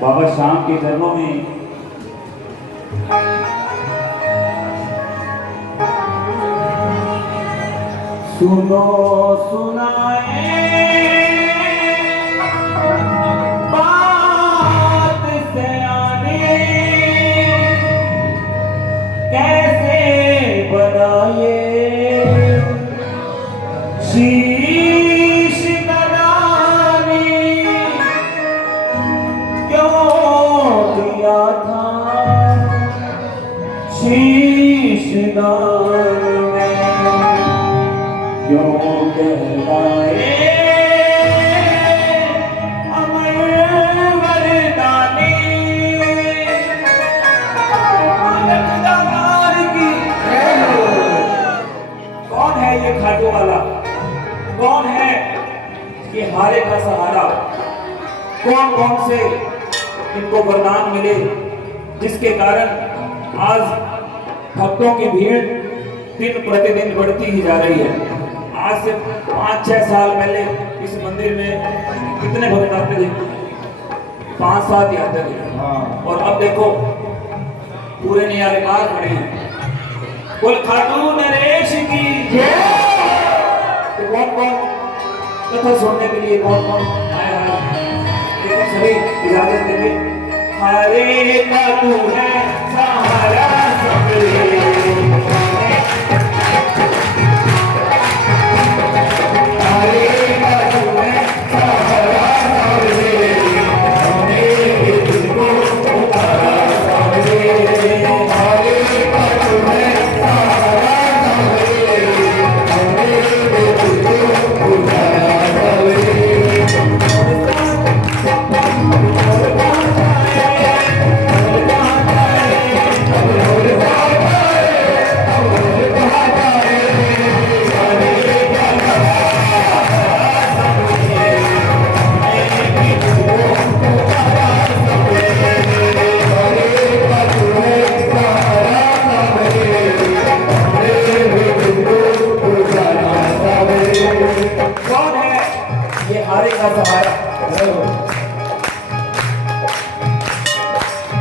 बाबा शाम के चरणों में सुनो सुनाए बात से आने कैसे बनाए शीश नदानी क्यों दिया था शीश दान क्यों कहलाए अमर वरदानी दरबार की। कौन है ये खाटू वाला? कौन है ये हारे का सहारा? कौन कौन से इनको वरदान मिले जिसके कारण आज भक्तों की भीड़ दिन प्रतिदिन बढ़ती ही जा रही है। आज से 5-6 साल पहले इस मंदिर में कितने भक्त आते थे? 5-7 ही आते थे। और अब देखो पूरे नियारे बाहर खड़े हैं। बोल खाटू नरेश की जय। तो कौन कथा सुनने के लिए कौन आया है? देखो सभी इजाजत देंगे। हरे का तू है सहारा सबरे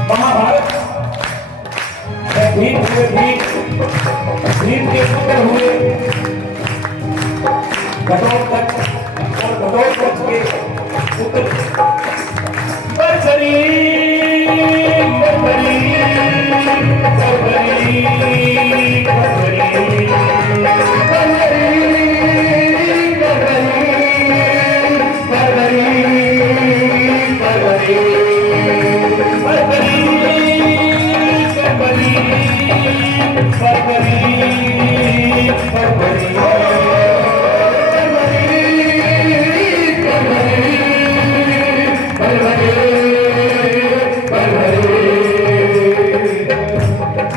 महाभारत भीम के पुत्र हुए घटोत्कच और घटोत्कच के पुत्र बरबरी बरबरी बरबरी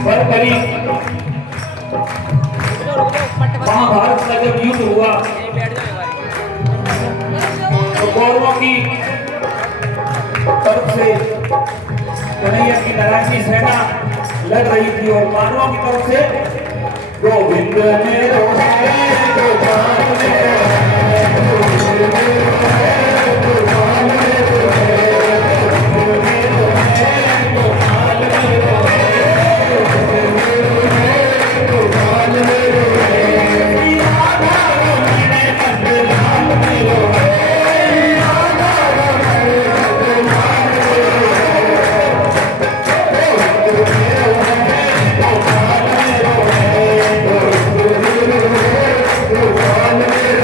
बरबरी महाभारत का जब युद्ध हुआ तो कौरवों की तरफ से कन्हैया की नारायण की सेना लड़ रही थी और पांडवों की तरफ से गोविंद मेरो है गोपाल मेरो Hallelujah.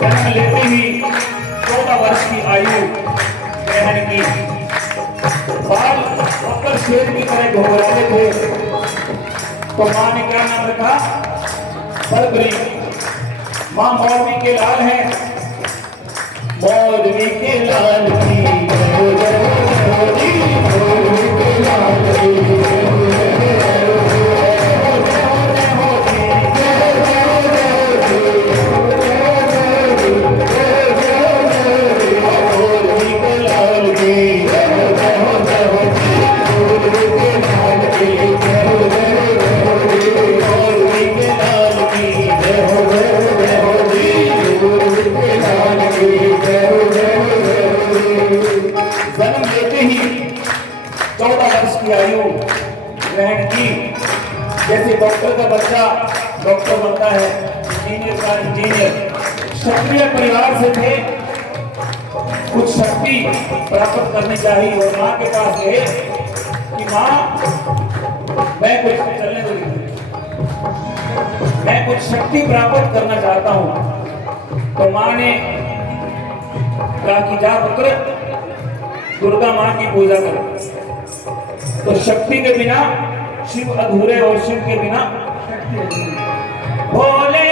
जन्म लेते ही 14 वर्ष की आयु ग्रहण की। बाल अपर शेर की तरह घुंघराले थे, तो माँ ने क्या नाम रखा? बरबरी। माँ मौलवी के लाल है, मौलवी के लाल की मौलवी के लाल की आयु ग्रहण की। जैसे डॉक्टर का बच्चा डॉक्टर बनता है, इंजीनियर का इंजीनियर। क्षत्रिय परिवार से थे, कुछ शक्ति प्राप्त करनी चाहिए और माँ के पास गए कि माँ मैं कुछ चलने दो, मैं कुछ शक्ति प्राप्त करना चाहता हूँ। तो माँ ने कहा कि जा पुत्र दुर्गा माँ की पूजा कर। तो शक्ति के बिना शिव अधूरे और शिव के बिना भोले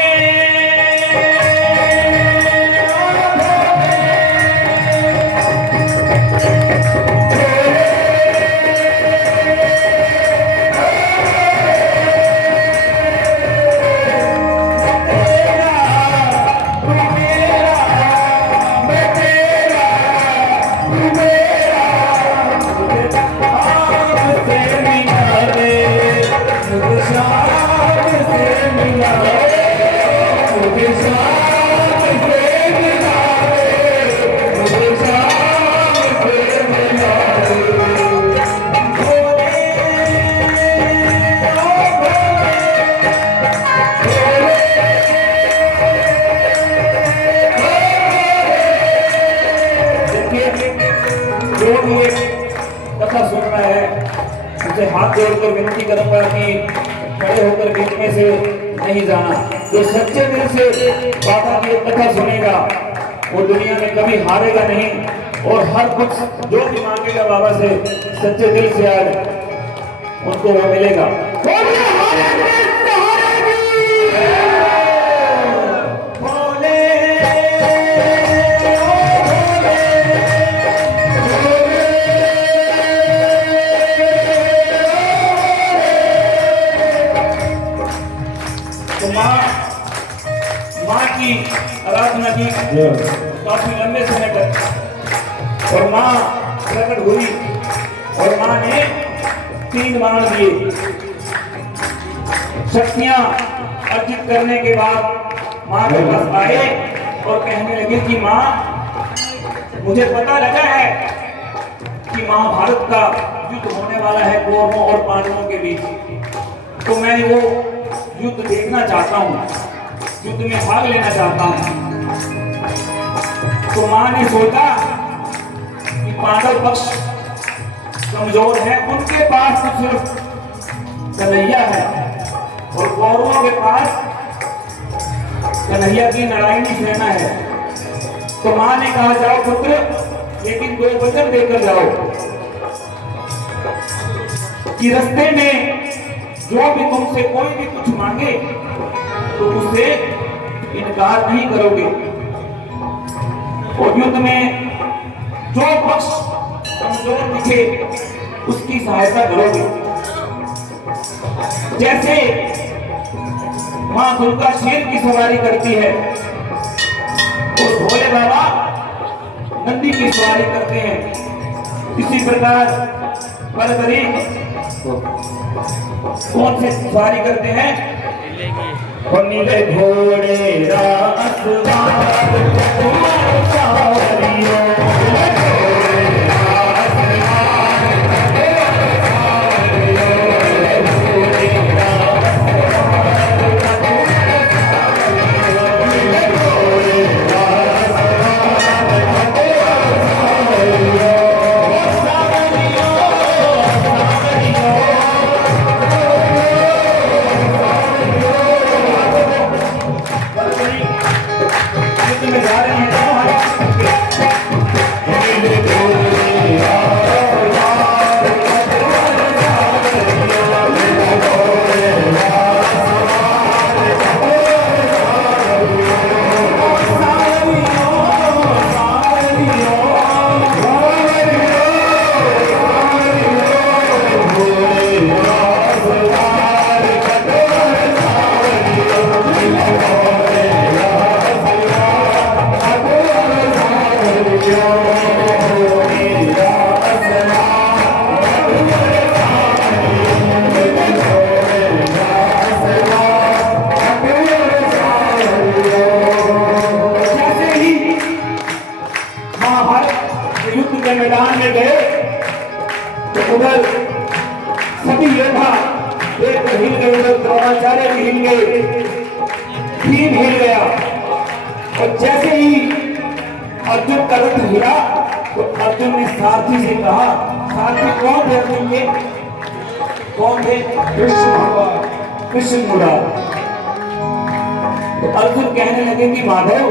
कथा सुन रहा है, उसे हाथ जोड़कर विनती करूंगा कि खड़े होकर बीच में से नहीं जाना। जो सच्चे दिल से बाबा की कथा सुनेगा वो दुनिया में कभी हारेगा नहीं और हर कुछ जो भी मांगेगा बाबा से सच्चे दिल से आज उनको वो मिलेगा। माँ की आराधना की काफी लंबे समय तक और माँ प्रकट हुई और माँ ने 3 बाण दिए। शक्तियां अर्जित करने के बाद माँ के पास आए और कहने लगे कि माँ मुझे पता लगा है कि महाभारत का युद्ध होने वाला है कौरवों और पांडवों के बीच, तो मैं वो युद्ध देखना चाहता हूँ, युद्ध में भाग लेना चाहता हूँ। तो माँ ने सोचा कि पांडव पक्ष कमजोर है, उनके पास तो सिर्फ कन्हैया है और कौरवों के पास कन्हैया की नारायणी सेना है। तो माँ ने कहा जाओ पुत्र, लेकिन 2 वचन देकर जाओ कि रास्ते में जो भी तुमसे कोई भी कुछ मांगे तो उससे इनकार नहीं करोगे और युद्ध में जो पक्ष कमजोर दिखे उसकी सहायता करोगे। जैसे मां दुर्गा शेर की सवारी करती है और भोले बाबा नंदी की सवारी करते हैं, इसी प्रकार बरबरी कौन से सवारी करते हैं? नीले घोड़े तो उधर सभी योद्धा एक हिल गए, उधर द्रोणाचार्य भी हिल गए, भीम हिल गया। और जैसे ही अर्जुन का रथ हिला तो अर्जुन ने सारथी से कहा, सारथी कौन थे अर्जुन के? कौन थे? कृष्ण भगवान, कृष्ण मुराद। तो अर्जुन कहने लगे कि माधव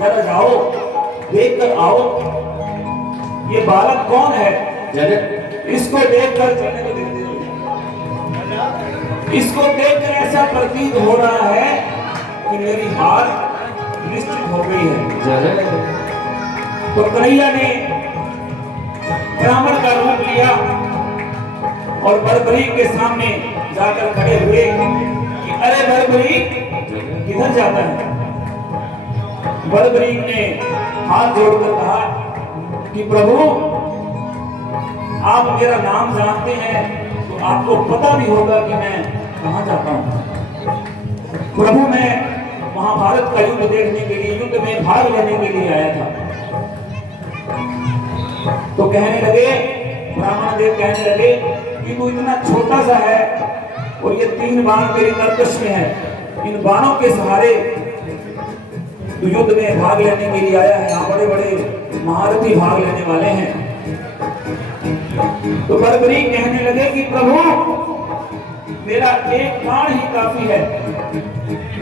जरा जाओ देख कर आओ, ये बालक कौन है? इसको देखकर चलने को देते हो, इसको देखकर ऐसा प्रतीत हो रहा है कि मेरी हार निश्चित हो गई है। तो कन्हैया ने ब्राह्मण का रूप लिया और बड़बरीक के सामने जाकर खड़े हुए कि अरे बड़बरीक किधर जाता है? बड़बरीक ने हाथ जोड़कर कहा कि प्रभु आप मेरा नाम जानते हैं तो आपको पता भी होगा कि मैं कहां जाता हूं। प्रभु मैं महाभारत का युद्ध देखने के लिए, युद्ध में भाग लेने के लिए आया था। तो कहने लगे, ब्राह्मण देव कहने लगे कि तू इतना छोटा सा है और ये 3 बाण तेरी कर्कश में है, इन बाणों के सहारे तू युद्ध में भाग लेने के लिए आया है, यहाँ बड़े बड़े महारथी भाग लेने वाले हैं। तो बड़बरीक कहने लगे कि प्रभु मेरा एक बाण ही काफी है,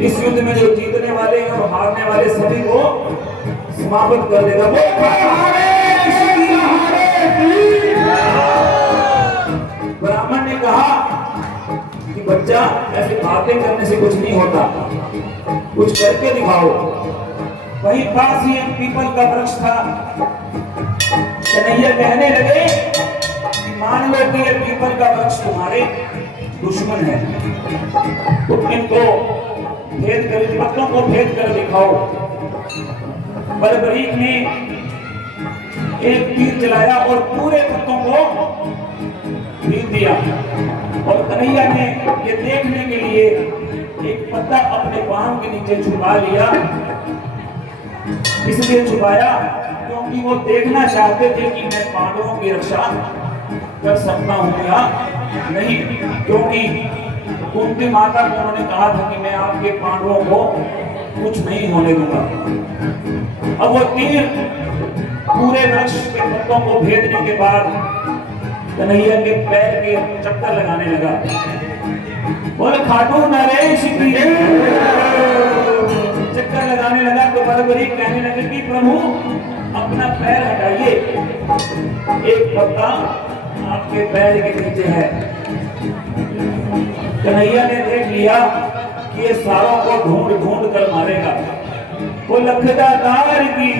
इस युद्ध में जो जीतने वाले हैं और हारने वाले सभी को समाप्त कर देगा। ब्राह्मण ने कहा कि बच्चा ऐसे बातें करने से कुछ नहीं होता, कुछ करके दिखाओ। वहीं पास ही एक पीपल का वृक्ष था। कन्हैया कहने लगे कि मान लो कि ये पीपल का वृक्ष तुम्हारे दुश्मन है, तो इनको भेद कर, पत्तों को भेद कर दिखाओ। बड़बरीक ने एक तीर चलाया और पूरे पत्तों को भेद दिया। और कन्हैया ने ये देखने के लिए एक पत्ता अपने बाहों के नीचे छुपा लिया। इसलिए छुपाया क्योंकि वो देखना चाहते थे कि मैं पांडवों की रक्षा कर सकता हूं या नहीं, क्योंकि उनकी माता को उन्होंने कहा था कि मैं आपके पांडवों को कुछ नहीं होने दूंगा। अब वो तीर पूरे वृक्ष के पत्तों को भेदने के बाद कन्हैया के पैर के चक्कर लगाने लगा। बोले खाटू नरेश की चक्कर लगाने लगा। तो बड़बरीक कहने लगे कि प्रभु अपना पैर हटाइए, एक पत्ता आपके पैर के नीचे है। कन्हैया ने देख लिया कि ये सारों को ढूंढ ढूंढ कर मारेगा। वो लखदातार की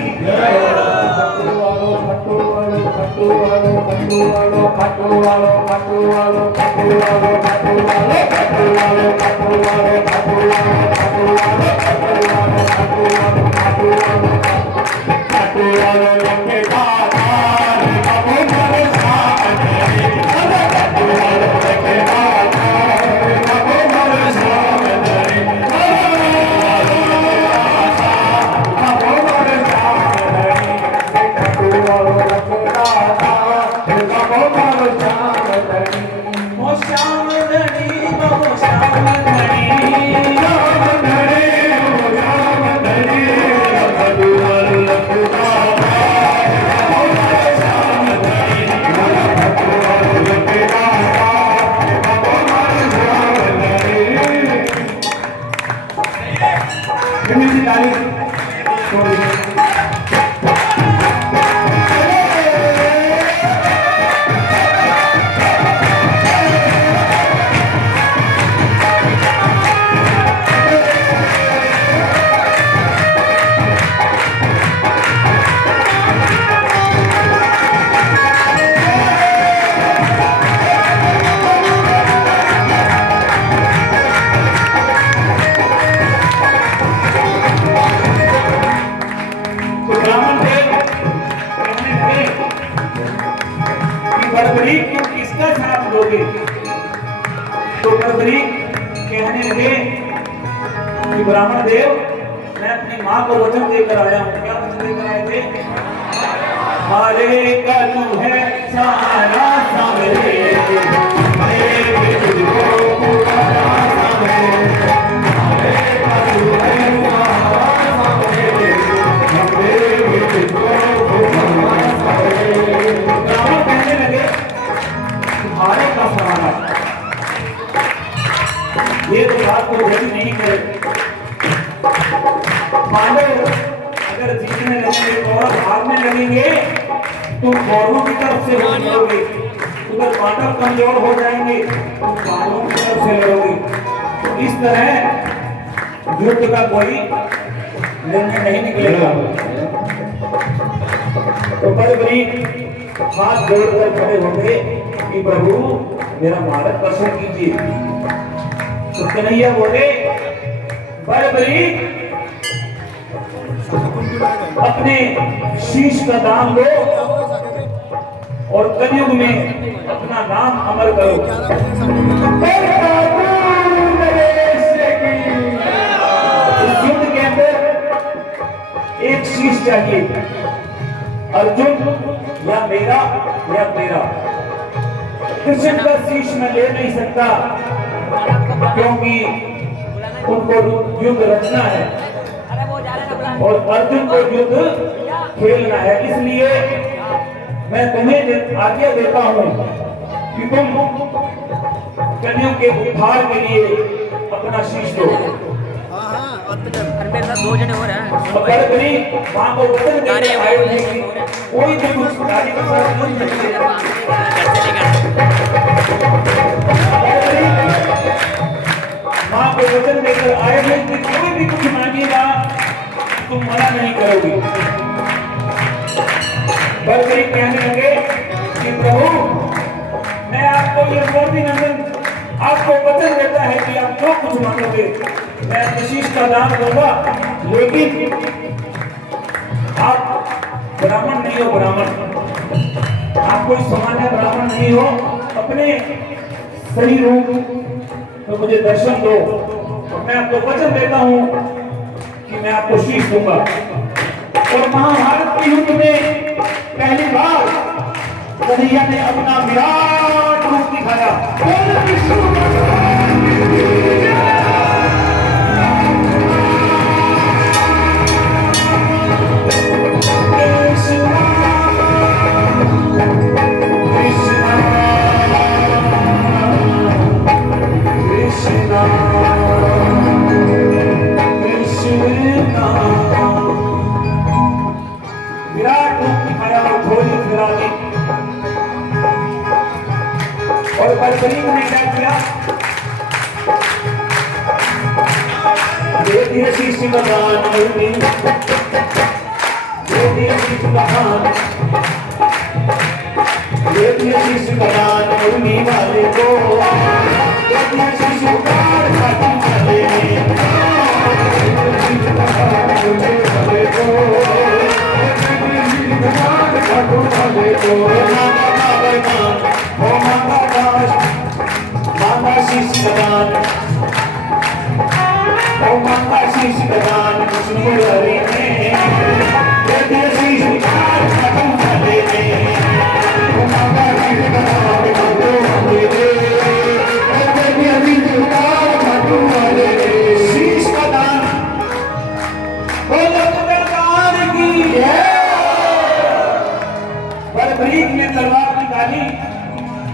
ब्राह्मण देव मैं अपनी माँ को वचन देकर आया हूँ। क्या वचन देकर आए थे? हरे का तू है सारा पांडव कमजोर हो जाएंगे तो पांडवों की तरफ से लड़ोगे। तो इस तरह युद्ध का कोई निर्णय नहीं निकलेगा। तो बलबली हाथ जोड़कर खड़े हो गए कि प्रभु मेरा मार्ग दर्शन कीजिए। तो कन्हैया बोले बलबली अपने शीश का दाम दो और कलयुग में अपना नाम अमर करो। इस युद्ध के अंदर एक शीश चाहिए, अर्जुन या मेरा या तेरा। कृष्ण का शीश मैं ले नहीं सकता क्योंकि उनको युद्ध रचना है और अर्जुन को युद्ध खेलना है। इसलिए मैं तुम्हें आज्ञा देता हूं कि तुम कलियुग के उद्धार के लिए अपना शीश दो। मेरे साथ 2 जने हो रहे हैं। वहां को वचन देने आए थे कि कोई भी कुछ गाड़ी के साथ युद्ध नहीं करेगा। वहां को वचन देकर आए थे कि कोई भी कुछ मांगेगा तुम मना नहीं करोगे। बलबली कहने लगे कि प्रभु मैं आपको ये मोदी नंदन आपको वचन देता है कि आप जो कुछ मांगोगे मैं शीश का दान दूंगा, लेकिन आप ब्राह्मण नहीं हो। ब्राह्मण आप कोई सामान्य ब्राह्मण नहीं हो। अपने सही रूप तो मुझे दर्शन दो। मैं आपको वचन देता हूं कि मैं आपको शीश दूंगा। और महाभारत के युद्ध में पहली बार कन्हैया ने अपना विराट रूप दिखाया। विराट रूप दिखाया और झोली फिरा दी। और बलबली ने क्या किया? दे दिया शीश का दान, दे दिया शीश का दान, दे दिया शीश का दान उड़ने वाले को, दे दिया शीश का दान वाले ने तलवार निकाली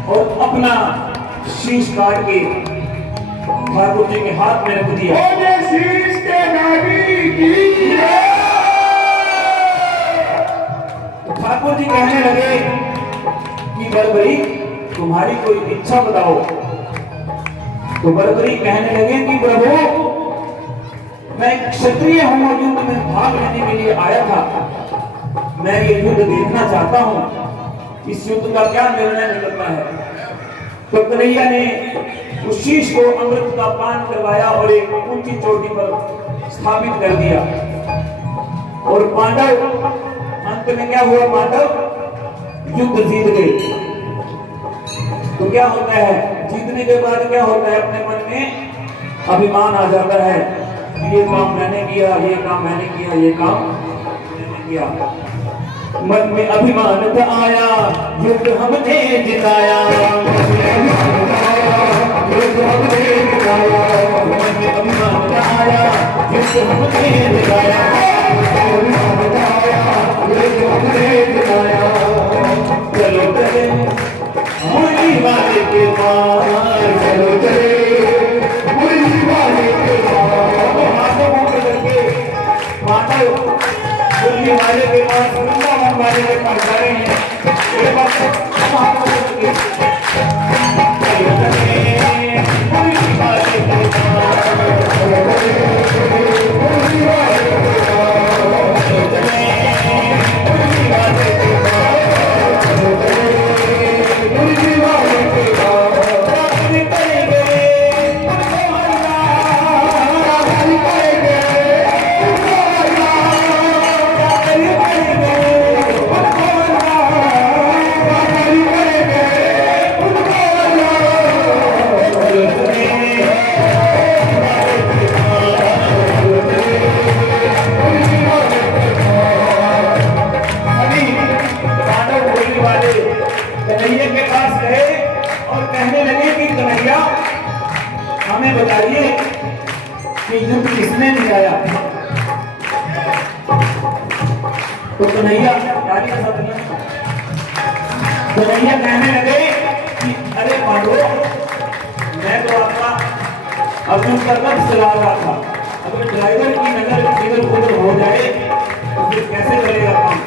और अपना शीश काट के ठाकुर जी के हाथ में रख दिया। शीश के तो ठाकुर जी कहने लगे कि बलबली तुम्हारी कोई इच्छा बताओ। तो बलबली कहने लगे कि प्रभु मैं क्षत्रिय हूं और युद्ध में भाग लेने के लिए आया था। मैं ये युद्ध देखना चाहता हूं, इस युद्ध का क्या निर्णय निकलता है। तो कन्हैया ने उस शीश को अमृत का पान करवाया और एक ऊंची चोटी पर स्थापित कर दिया। और पांडव अंत में क्या हुआ? पांडव युद्ध जीत गए। तो क्या होता है जीतने के बाद? क्या होता है? अपने मन में अभिमान आ जाता है, ये काम मैंने किया, ये काम मैंने किया, ये काम मैंने किया। मन में अभिमान आया, युद्ध हमने जिताया। मन में अभिमान आया, युद्ध हमने जिताया। चलो चले मुरली वाले के पार, चलो चले मुरली वाले के पार। हाथों को करके माता मुरली वाले के पास, वृंदावन वाले के पास जा रहे हैं। ये बात हम हाथों को करके पास गए और कहने लगे कि कन्हैया हमें बताइए कि युद्ध किसने दिलाया। तो कन्हैया कहने लगे कि अरे पांडवों, मैं तो आपका अर्जुन का रथ चला रहा था, अगर ड्राइवर की नजर इधर उधर हो जाए तो फिर कैसे चलेगा काम।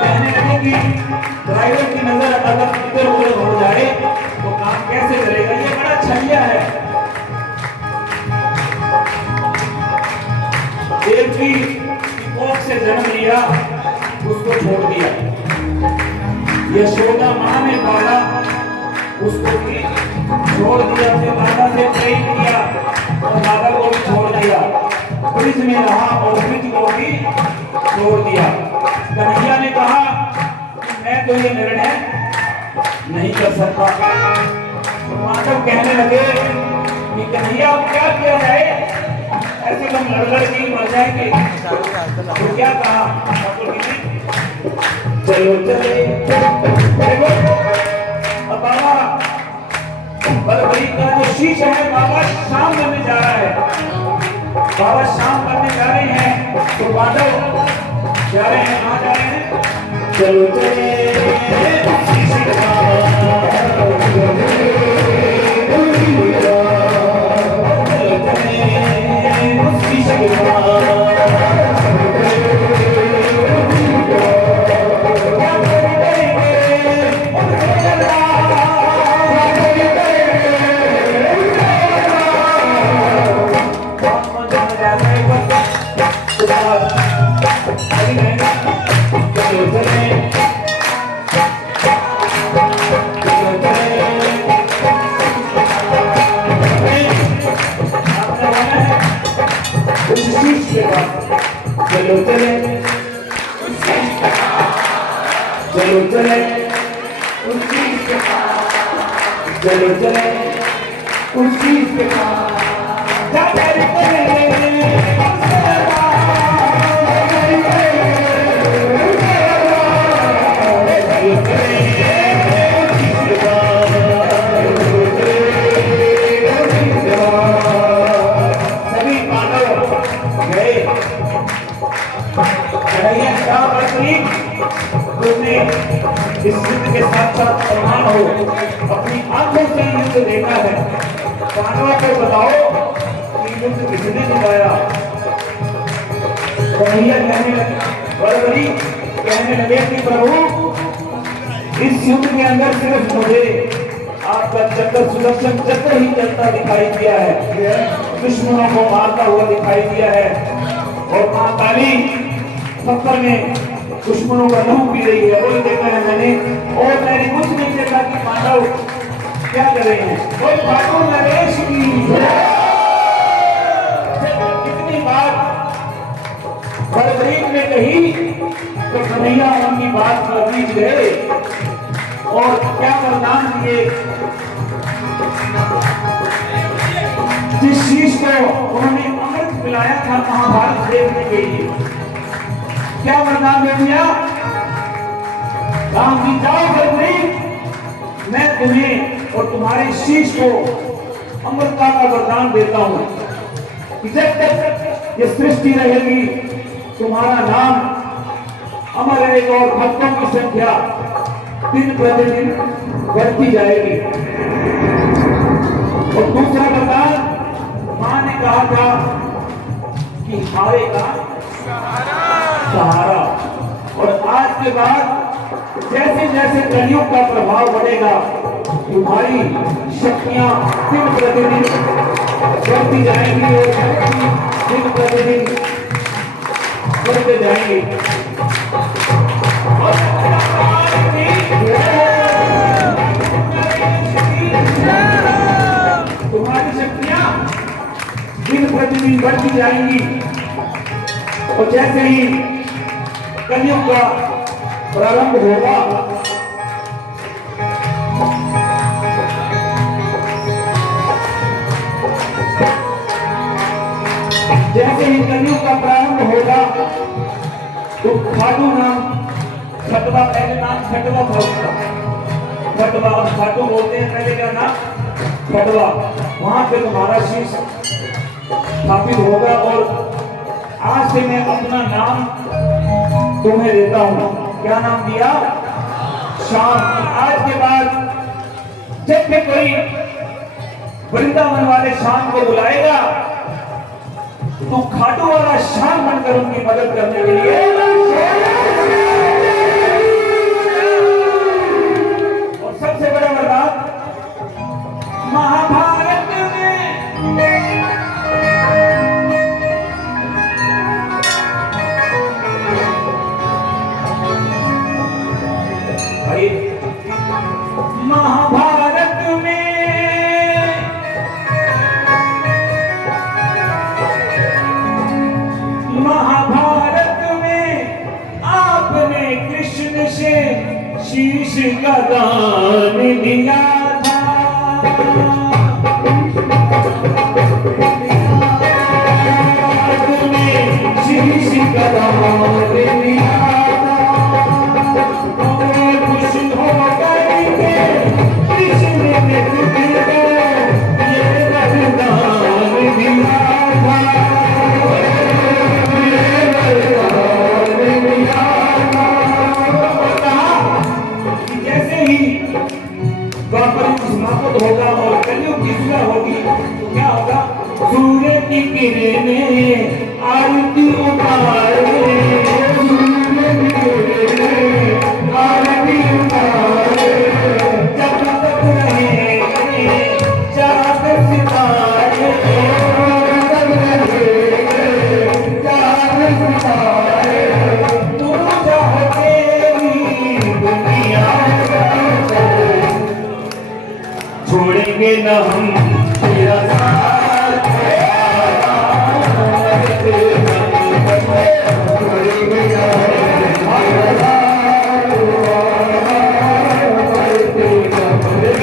कहने लगे कि ड्राइवर की नजर अगर इधर उधर हो जाए तो काम कैसे चलेगा, ये बड़ा छलिया है। देव की कोख से जन्म लिया, उसको छोड़ दिया। यशोदा मां ने पाला, उसको भी छोड़ दिया, अपने माता से प्रेम किया और माता को भी छोड़ दिया। ब्रिज में रहा और ब्रिज को भी छोड़ दिया। कन्हैया ने कहा मैं तो ये निर्णय नहीं कर सकता। माधव कहने लगे कि कन्हैया क्या किया जाए, ऐसे हम लड़ के मर जाएंगे। तो क्या कहा, चलो चले। अब बाबा बलबली का जो शीश है बाबा शाम करने जा रहा है, बाबा शाम करने जा रहे हैं। तो माधव जा रहे हैं, कहाँ जा रहे हैं, चलो चले। चलो चले, चलो चले, चलो चले उसी के पास। सभी पांडव गए। तुमने इस युद्ध के साथ साथ प्रमाण हो, अपनी आंखों से युद्ध देखा है, पांडवों को बताओ कि युद्ध किसने जिताया। कन्हैया कहने लगे, बलबली कहने लगे कि प्रभु इस युद्ध के अंदर सिर्फ मुझे आपका चक्र सुदर्शन चक्र ही चलता दिखाई दिया है, दुश्मनों को मारता हुआ दिखाई दिया है, और मां काली पत्थर में दुश्मनों का लहू पी रही है, वो देखा है मैंने। और मैंने कुछ नहीं देखा कि पांडव क्या कर रहे हैं। कोई पांडव नरेश की कितनी बात बलबरीक ने कही तो कन्हैया उनकी बात पर बीच गए और क्या वरदान दिए। जिस शीश को उन्होंने अमृत पिलाया था महाभारत देखने के लिए, क्या वरदान दे दिया, राम जी जाओ बलबरीक, मैं तुम्हें और तुम्हारे शीश को अमृता का वरदान देता हूं कि जब तक ये सृष्टि रहेगी तुम्हारा नाम अमर रहेगा और भक्तों की संख्या दिन प्रतिदिन बढ़ती जाएगी। और दूसरा वरदान मां ने कहा था कि हारे का सहारा। और आज के बाद जैसे जैसे कलयुग का प्रभाव बढ़ेगा तुम्हारी शक्तियां दिन प्रतिदिन बढ़ती जाएंगी और दिन प्रतिदिन बढ़ते जाएंगे। तुम्हारी शक्तियां दिन प्रतिदिन बढ़ती जाएंगी और जैसे ही कलयुग का प्रारंभ होगा जैसे ही कलयुग का प्रारंभ होगा तो खाटू नाम खटवा, पहले नाम खटवा था उसका, खटवा। अब खाटू बोलते हैं, पहले का नाम खटवा। वहां पे तुम्हारा शीश स्थापित होगा और आज से मैं अपना नाम तुम्हें देता हूं। क्या नाम दिया? शाम। आज के बाद जब भी कोई वृंदावन वाले शाम को बुलाएगा तो खाटू वाला शाम बनकर उनकी मदद करने के लिए। और सबसे बड़ा बात, महाभारत में भाई, महाभारत में आपने कृष्ण से शीश का दान लिया था। आपने शीश का दान लिया था। खुश होकर के कृष्ण ने तुझको ये वरदान दिया था। समाप्त होगा और कलयुग की सुलह होगी तो क्या होगा? सूर्य की किरणें आरती उतारे, सूर्य की किरणें आरती उतारे, जगमग रहेंगे चाँद सितारे, जगमग रहेंगे चाँद सितारे, तुम चाहते ही दुनिया छोड़ेंगे न हम